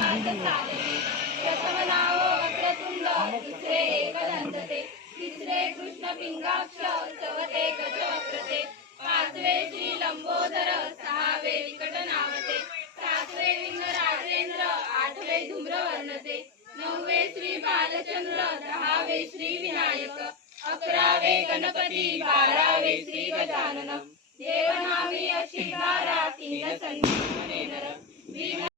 पाच साधने प्रथम नाव वक्रतुंड दुसरे एकदंतते तिसरे कृष्ण पिंगाक्ष चौथे गजवक्रते पाचवे श्री लंबोदर सहावे विकटनामते सातवे विघ्नराजेंद्र आठवे धूम्रवर्णते नववे श्री बालचंद्र दहावे श्री विनायक अकरावे गणपती बारावे श्री गजानन देवनामी अशी 12 तीन संजीवने नर